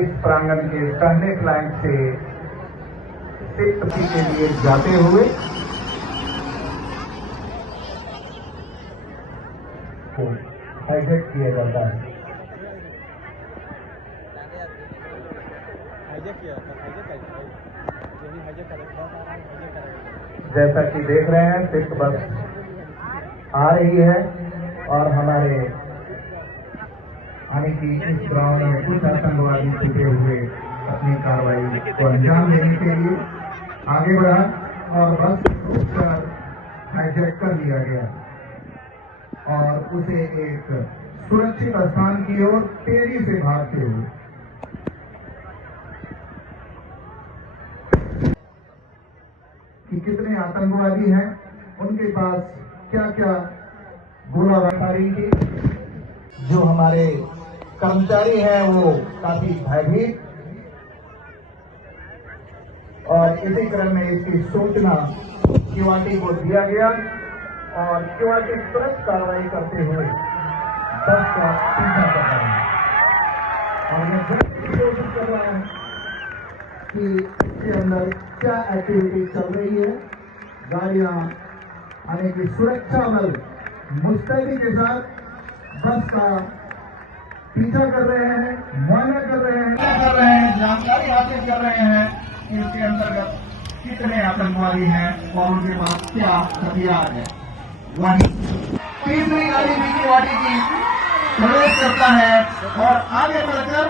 इस प्रांगण के पहले फ्लैंक से सिक्स के लिए जाते हुए हाईजैक किया जाता है। जैसा कि देख रहे हैं सिक्स बस आ रही है और हमारे आने की इस ग्राउंड में कुछ आतंकवादी छुपे हुए अपनी कार्रवाई को अंजाम देने के लिए आगे बढ़ा और बस उसका हाईजैक कर दिया गया और उसे एक सुरक्षित स्थान की ओर तेजी से भागते हुए कि कितने आतंकवादी हैं, उनके पास क्या क्या गोलाबारी की। जो हमारे कर्मचारी हैं वो काफी भयभीत और इसी क्रम में इसकी सूचना क्यूआरटी को दिया गया और क्यूआरटी तुरंत कार्रवाई करते हुए बस का पीछा कर रहे हैं और यह कोशिश कर रहा है कि इसके अंदर क्या एक्टिविटी चल रही है। गाड़ियां आने की सुरक्षा बल मुस्तैदी के साथ बस का पीछा कर रहे हैं, मुआयना कर रहे हैं, जानकारी हासिल कर रहे हैं कि इसके अंतर्गत कितने आतंकवादी हैं और उनके पास क्या हथियार है। वहीं तीसरी गाड़ी भी क्यूआरटी की प्रवेश करता है और आगे बढ़कर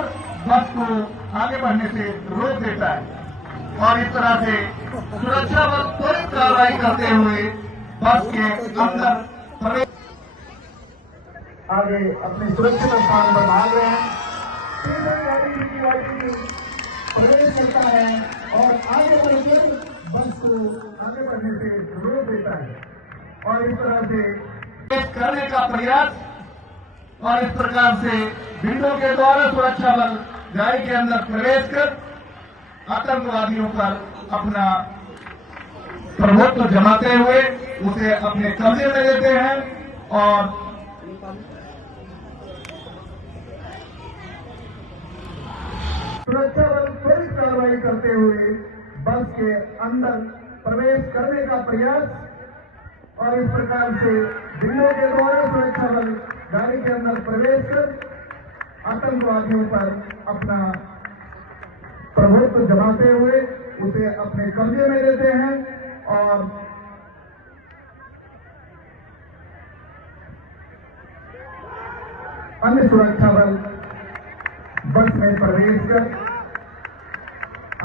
बस को आगे बढ़ने से रोक देता है और इस तरह से सुरक्षा बल त्वरित कार्रवाई करते हुए बस के अंदर प्रवेश आगे अपने सुरक्षित स्थान पर भाग रहे हैं। तीसरी गाड़ी भी क्यूआरटी प्रवेश करता है और आगे बढ़कर बस को आगे बढ़ने से रोक देता है और इस तरह से करने का प्रयास और इस प्रकार से विंडो के द्वारा सुरक्षा बल गाड़ी के अंदर प्रवेश कर आतंकवादियों पर अपना प्रभुत्व जमाते हुए उसे अपने कब्जे में लेते हैं और सुरक्षा बल त्वरित कार्रवाई करते हुए बस के अंदर प्रवेश करने का प्रयास और इस प्रकार से विंडो के द्वारा सुरक्षा बल गाड़ी के अंदर प्रवेश कर आतंकवादियों पर अपना प्रभुत्व जमाते हुए उसे अपने कब्जे में लेते हैं और अन्य सुरक्षा बल बस में प्रवेश कर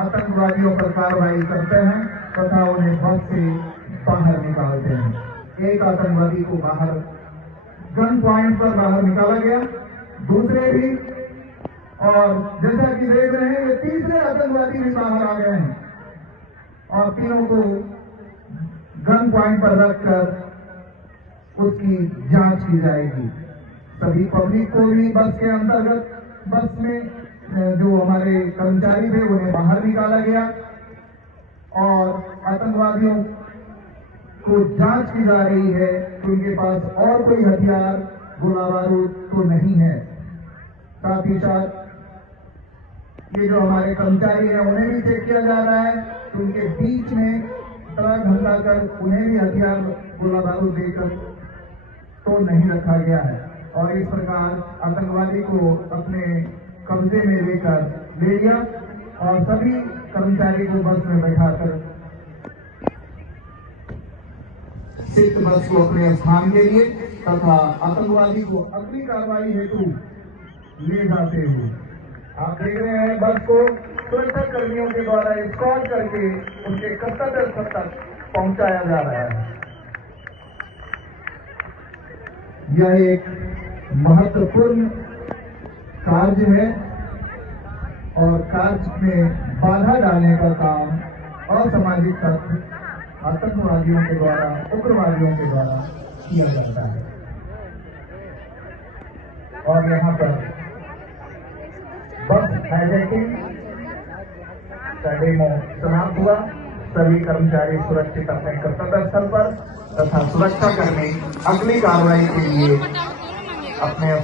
आतंकवादियों पर कार्रवाई करते हैं तथा उन्हें बस से बाहर निकालते हैं। एक आतंकवादी को बाहर गन पॉइंट पर बाहर निकाला गया, दूसरे भी, और जैसा कि देख रहे हैं ये तीसरे आतंकवादी भी बाहर आ गए हैं और तीनों को गन पॉइंट पर रखकर उसकी जांच की जाएगी। सभी पब्लिक को भी बस के अंतर्गत बस में जो हमारे कर्मचारी थे उन्हें बाहर निकाला गया और आतंकवादियों को जांच की जा रही है कि उनके पास और कोई हथियार गोला बारूद तो नहीं है। साथ ही साथ ये जो हमारे कर्मचारी हैं उन्हें भी चेक किया जा रहा है कि उनके बीच में तरह घंटा कर उन्हें भी हथियार गोला बारूद देकर तो नहीं रखा गया है और इस प्रकार आतंकवादी को अपने कब्जे में लेकर ले लिया और सभी कर्मचारी को बस में बैठाकर सिर्फ बस को अपने स्थान के लिए तथा आतंकवादी को अगली कार्रवाई हेतु ले जाते हुए आप देख रहे हैं बस को सुरक्षा कर्मियों के द्वारा स्कॉट करके उनके कर्तव्य स्थल तक पहुंचाया जा रहा है। यह एक महत्वपूर्ण कार्य है और कार्य में बाधा डालने का काम असामाजिक तत्व आतंकवादियों के द्वारा, उग्रवादियों के द्वारा किया जाता है और यहाँ पर बस हाईजैकिंग का डेमो समाप्त हुआ। सभी कर्मचारी सुरक्षित अपने कर्तव्य स्थल पर तथा सुरक्षा कर्मी अगली कार्रवाई के लिए अपने